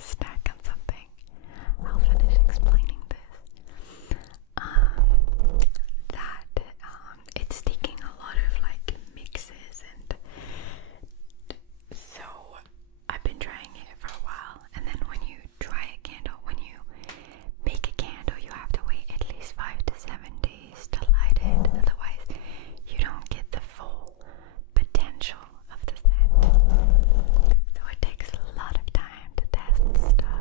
snack on something. I'll finish explaining this. It's taking a lot of like mixes, and so I've been trying it for a while. And then when you when you make a candle, you have to wait at least 5 to 7 days to light it. Otherwise, you don't get the full potential of the scent. So it takes a lot of time to test stuff.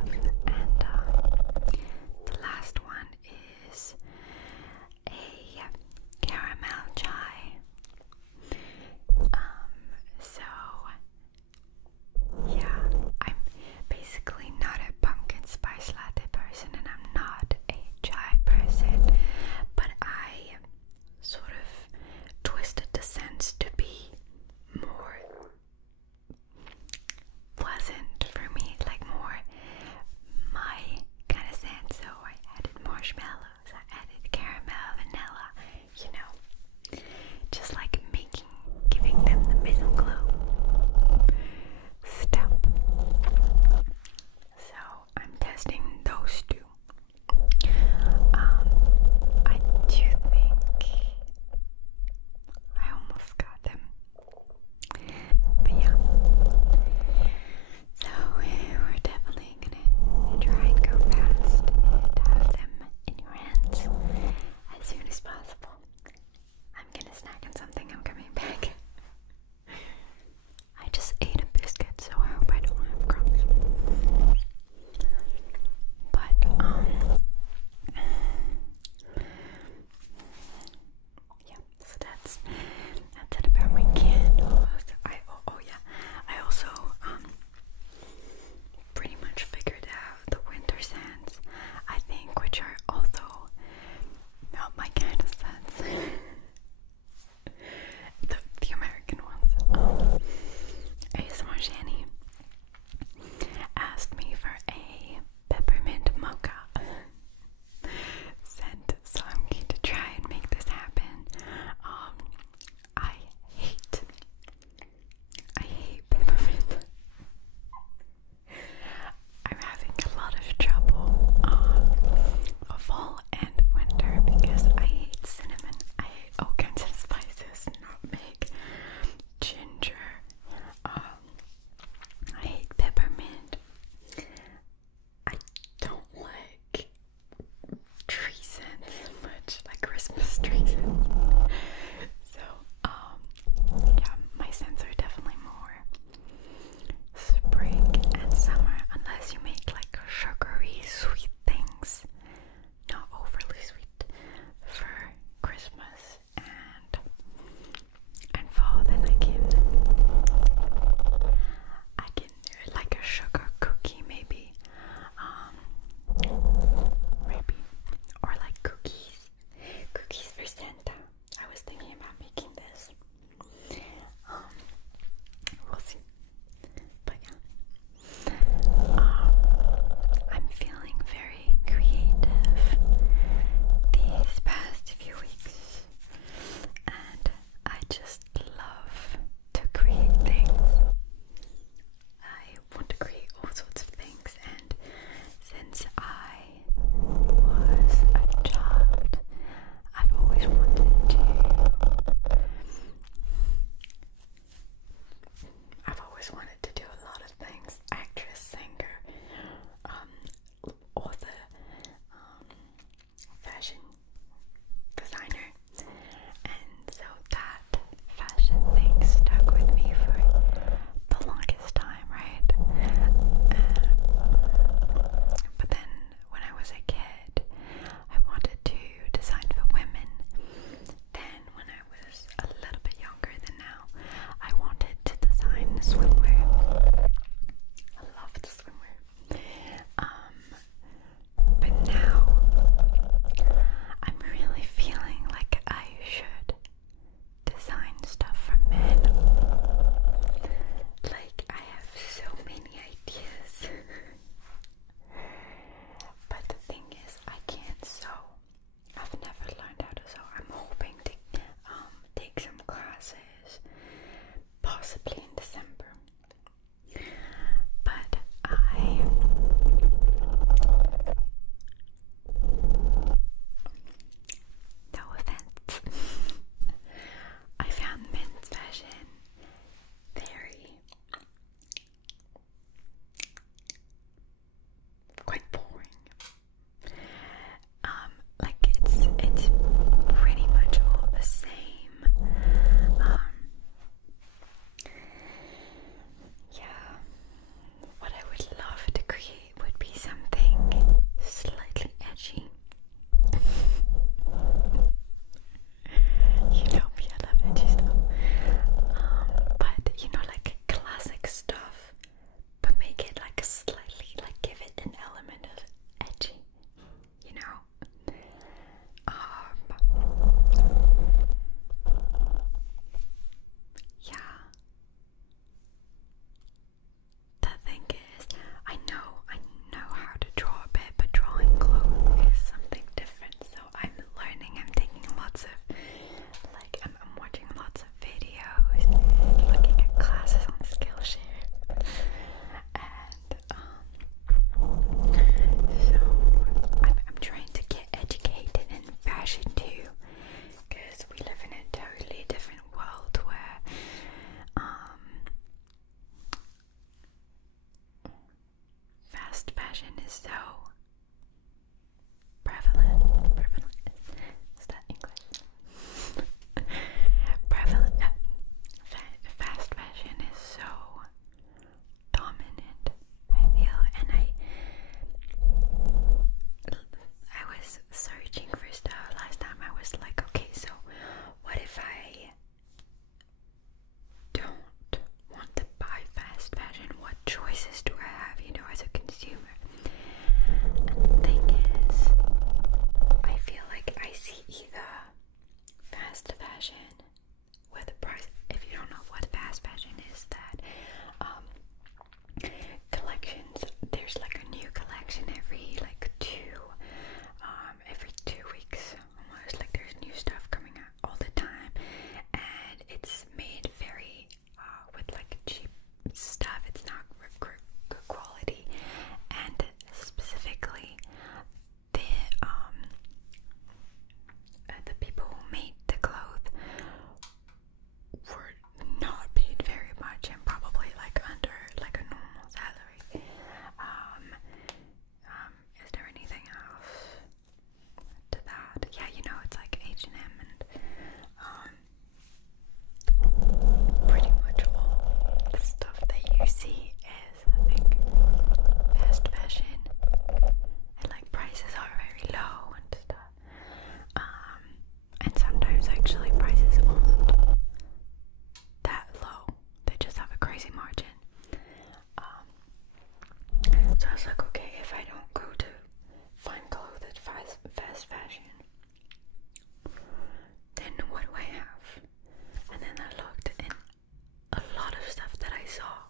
I don't go to find clothes at fast fashion, then what do I have? And then I looked, and a lot of stuff that I saw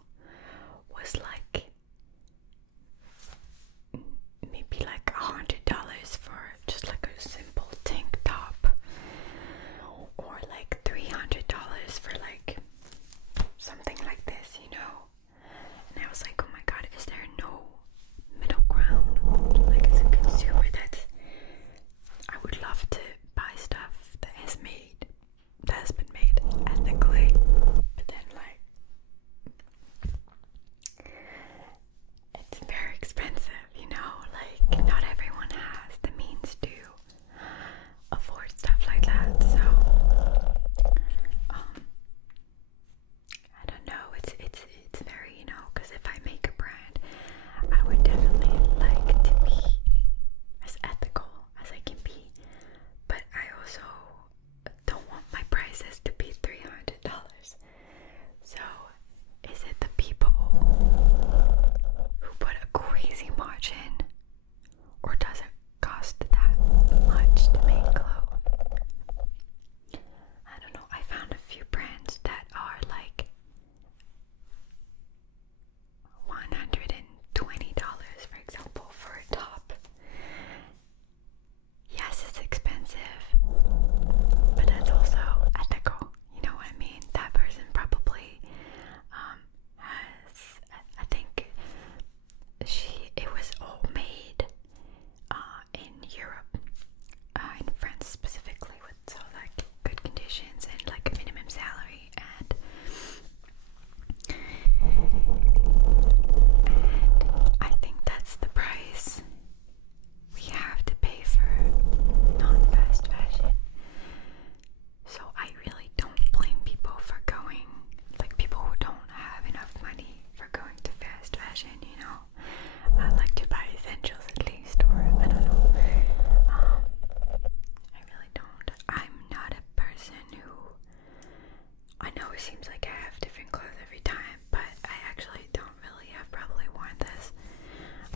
was like maybe like $100 for just like a simple tank top, or like $300 for like something like this, you know? And I was like, oh my god, is there no middle ground? Like, as a consumer, I would love to buy stuff that has been made ethically, but then like it's very expensive, you know? Like, not everyone has the means to afford stuff like that, so I don't know, it's very, you know, because if I make a brand, I would definitely like to be as ethical as I can be, but I also don't want my prices to be $300. So, is it the people who put a crazy margin, or does it cost that much to make clothes? I don't know. I found a few brands that are like $120, for example, for a top. Yes, it's expensive, but that's also ethical. You know what I mean? That person probably has, I think it was all made in Europe, in France specifically, with so like good conditions and like a minimum salary, and I think that's the price we have to pay for non-fast fashion. So I really don't blame people for going, like people who don't have enough money for going to fast fashion, you know. I like to buy essentials at least, or I don't know. I really don't. I'm not a person who, I know it seems like I have different clothes every time, but I actually don't really. I've probably worn this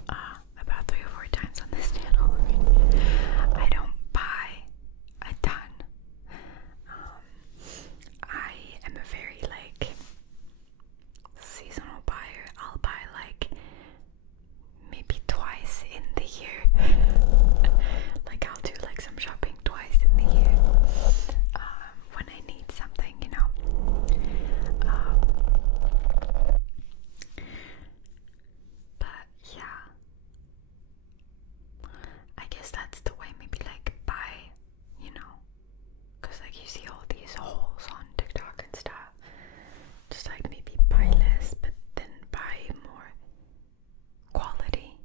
about 3 or 4 times on this channel. I don't buy a ton. I am a very like seasonal buyer. I'll buy like maybe twice in the year. Like, I'll do like some shopping twice in the year when I need something, you know. But yeah, I guess that's the way. Maybe like buy, you know, because like you see all these hauls on TikTok and stuff. Just like maybe buy less, but then buy more quality.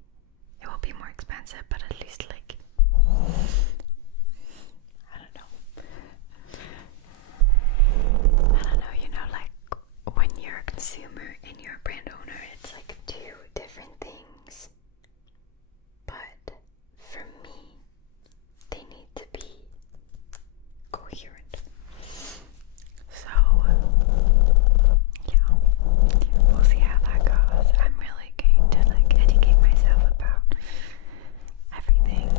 It will be more expensive, but at least like, I don't know, you know, like when you're a consumer and you're a brand owner, it's like 2 different things. But for me, they need to be coherent. So yeah, we'll see how that goes. I'm really going to like educate myself about everything.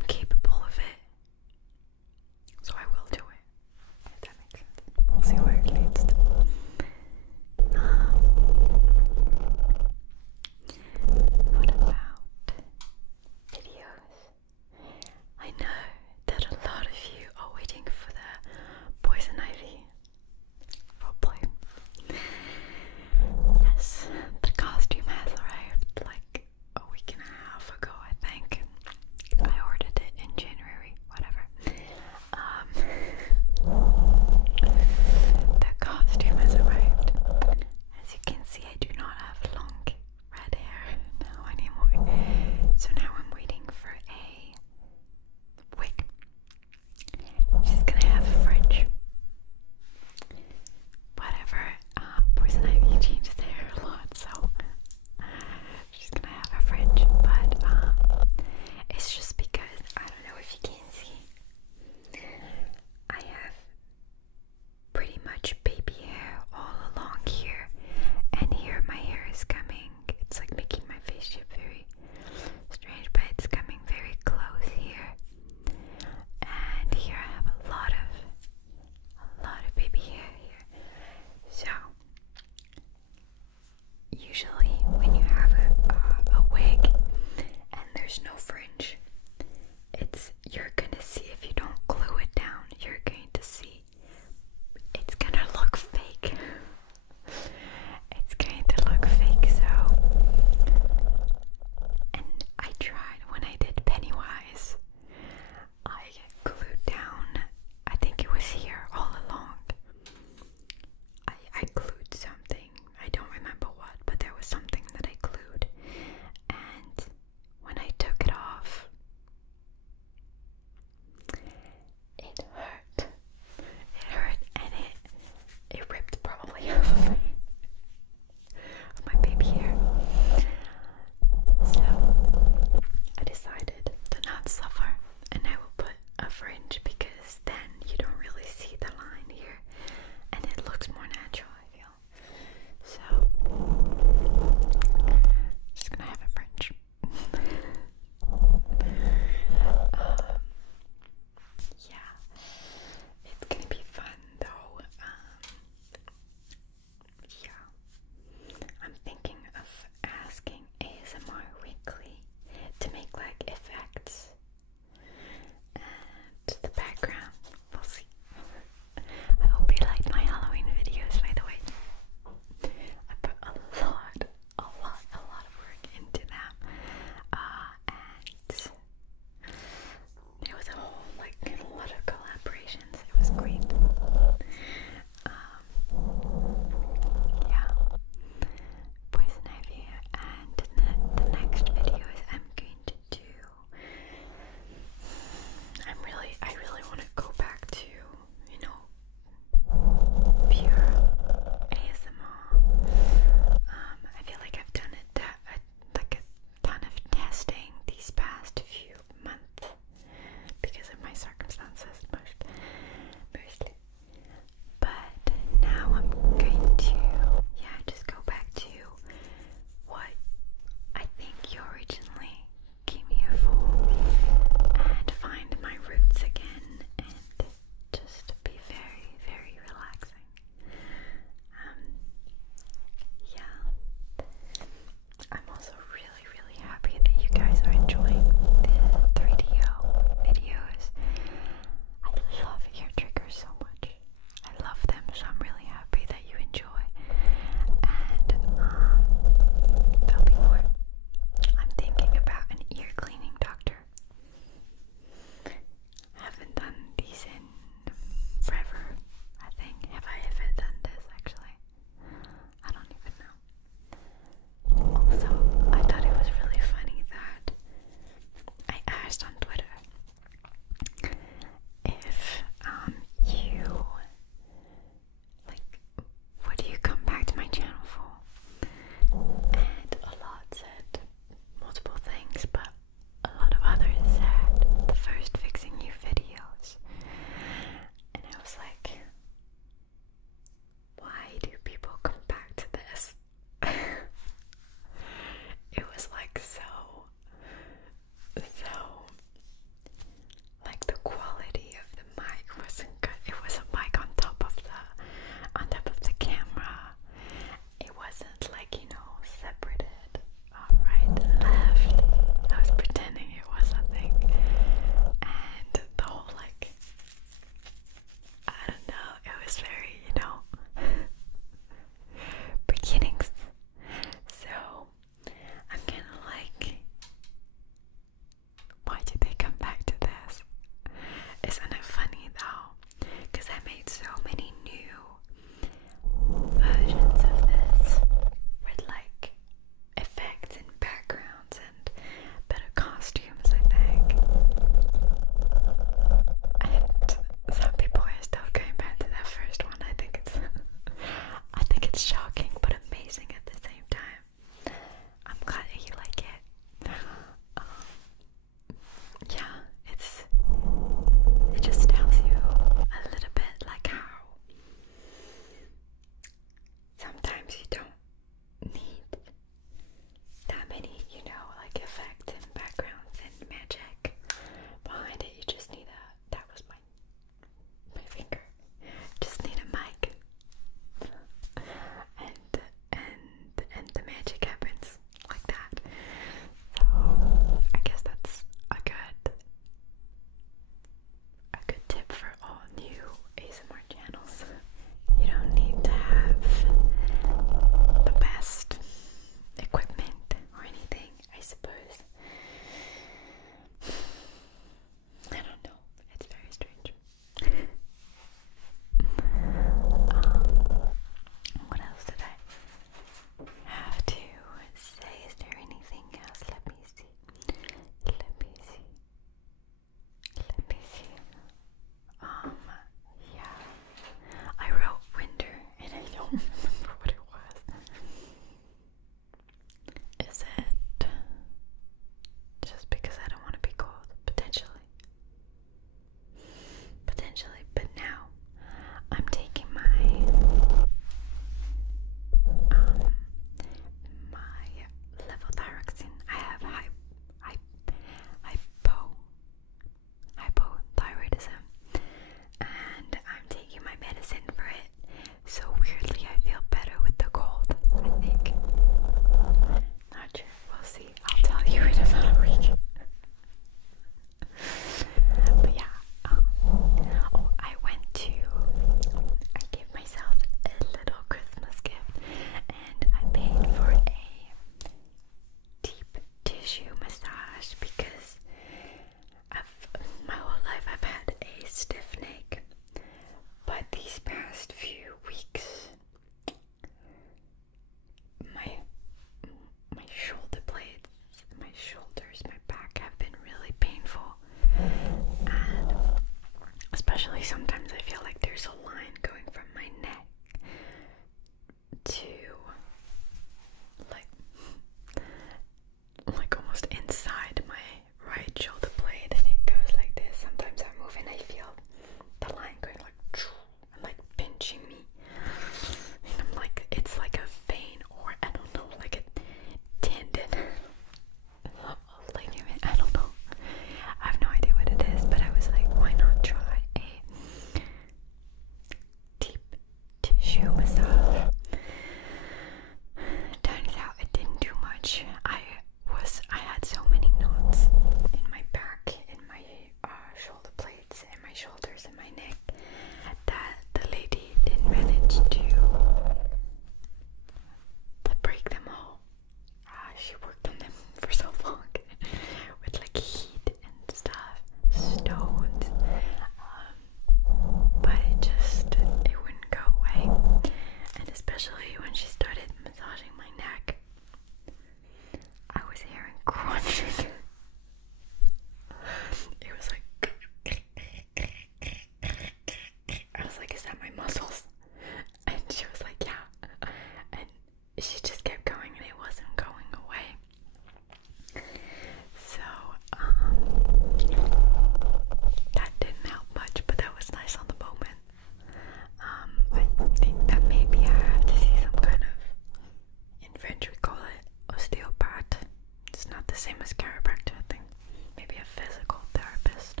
a physical therapist,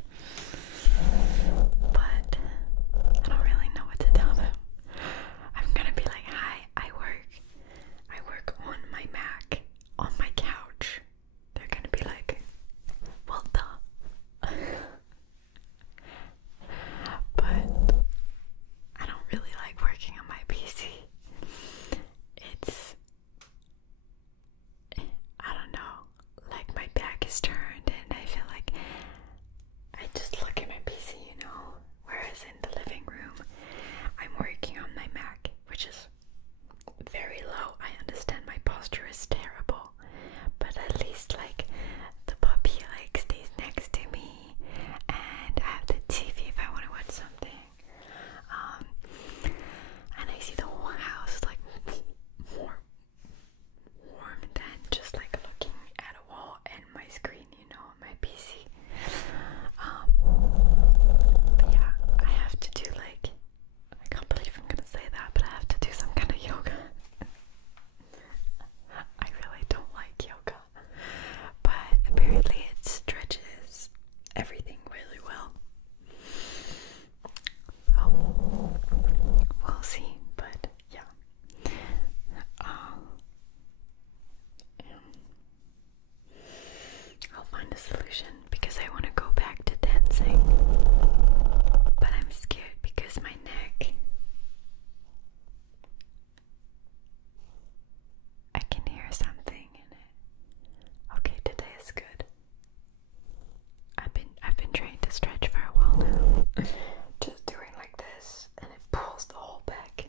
but I don't really know what to tell them. I'm gonna be like, hi, I work on my Mac, on my couch. They're gonna be like, well, duh. But I don't really like working on my PC. It's, I don't know, like my back is turned and I feel like I just look at my PC, you know, whereas in the living room, I'm working on my Mac, which is very low. I understand my posture is terrible, but at least like the puppy like stays next to me and I have the TV if I want to watch something. And I see the whole house like more warm than just like looking at a wall and my screen, you know, my PC. But yeah, I have to do like, I can't believe I'm gonna say that, but I have to do some kind of yoga. I really don't like yoga, but apparently it stretches everything really well. So we'll see, but yeah. I'll find a solution because I want to go back to dancing, but I'm scared because my neck, I can hear something in it. Okay, today is good. I've been trying to stretch for a while now. Just doing like this and it pulls the whole back.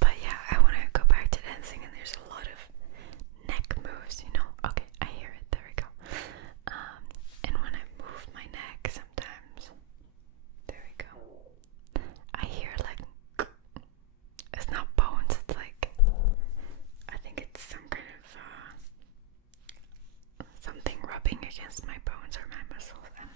But yeah, I want to go back to dancing and there's a lot of neck moves, you know. Okay, I hear it. There we go. And when I move my neck sometimes, there we go. I hear like, it's not bones, it's like, I think it's some kind of something rubbing against my bones or my muscles. I don't